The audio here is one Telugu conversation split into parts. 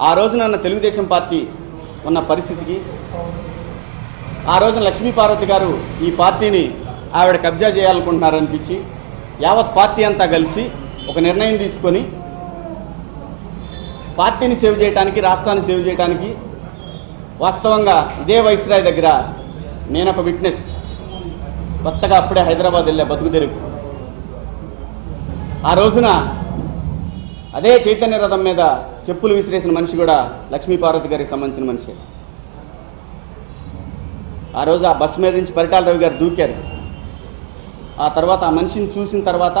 ఆ రోజున ఉన్న తెలుగుదేశం పార్టీ ఉన్న పరిస్థితికి ఆ రోజున లక్ష్మీ పార్వతి గారు ఈ పార్టీని ఆవిడ కబ్జా చేయాలనుకుంటున్నారనిపించి యావత్ పార్టీ అంతా కలిసి ఒక నిర్ణయం తీసుకొని పార్టీని సేవ్ చేయడానికి రాష్ట్రాన్ని సేవ్ చేయడానికి వాస్తవంగా ఇదే వైస్రాయ్ దగ్గర నేను ఒక విట్నెస్. కొత్తగా అప్పుడే హైదరాబాద్ వెళ్ళా బతుకు తెరుగు ఆ రోజున అదే చైతన్య రథం మీద చెప్పులు విసిరేసిన మనిషి కూడా లక్ష్మీ పార్వతి గారికి సంబంధించిన మనిషి. ఆ రోజు ఆ బస్సు మీద నుంచి పరిటాల రవి గారు దూకారు. ఆ తర్వాత ఆ మనిషిని చూసిన తర్వాత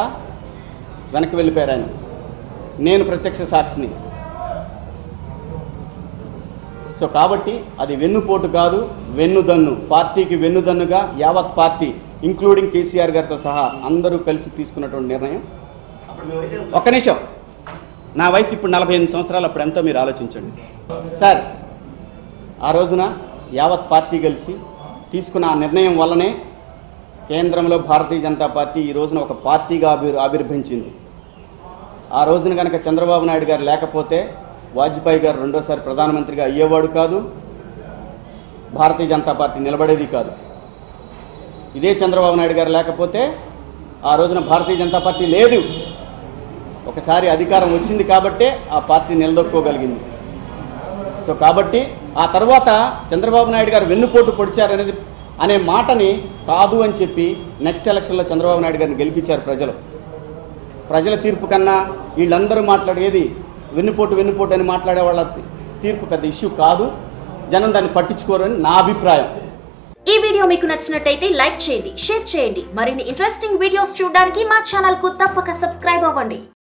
వెనక్కి వెళ్ళిపోయారు ఆయన. నేను ప్రత్యక్ష సాక్షిని. సో కాబట్టి అది వెన్నుపోటు కాదు వెన్నుదన్ను. పార్టీకి వెన్నుదన్నుగా యావత్ పార్టీ ఇంక్లూడింగ్ కేసీఆర్ గారితో సహా అందరూ కలిసి తీసుకున్నటువంటి నిర్ణయం. ఒక్క నిమిషం. నా వయసు ఇప్పుడు నలభై ఎనిమిది సంవత్సరాలు అప్పుడు ఎంతో మీరు ఆలోచించండి. సార్ ఆ రోజున యావత్ పార్టీ కలిసి తీసుకున్న ఆ నిర్ణయం వల్లనే కేంద్రంలో భారతీయ జనతా పార్టీ ఈ రోజున ఒక పార్టీగా ఆవిర్ ఆవిర్భించింది ఆ రోజున కనుక చంద్రబాబు నాయుడు గారు లేకపోతే వాజ్పేయి గారు రెండోసారి ప్రధానమంత్రిగా అయ్యేవాడు కాదు భారతీయ జనతా పార్టీ నిలబడేది కాదు. ఇదే చంద్రబాబు నాయుడు గారు లేకపోతే ఆ రోజున భారతీయ జనతా పార్టీ లేదు. ఒకసారి అధికారం వచ్చింది కాబట్టే ఆ పార్టీ నిలదొక్కోగలిగింది. సో కాబట్టి ఆ తర్వాత చంద్రబాబు నాయుడు గారు వెన్నుపోటు పొడిచారనేది అనే మాటని కాదు అని చెప్పి నెక్స్ట్ ఎలక్షన్లో చంద్రబాబు నాయుడు గారిని గెలిపించారు ప్రజలు. ప్రజల తీర్పు కన్నా వీళ్ళందరూ మాట్లాడేది వెన్నుపోటు వెన్నుపోటు అని మాట్లాడే వాళ్ళ తీర్పు పెద్ద ఇష్యూ కాదు. జనం దాన్ని పట్టించుకోరు అని నా అభిప్రాయం. ఈ వీడియో మీకు నచ్చినట్టయితే లైక్ చేయండి షేర్ చేయండి. మరిన్ని ఇంట్రెస్టింగ్ వీడియోస్ చూడడానికి మా ఛానల్కు తప్పక సబ్స్క్రైబ్ అవ్వండి.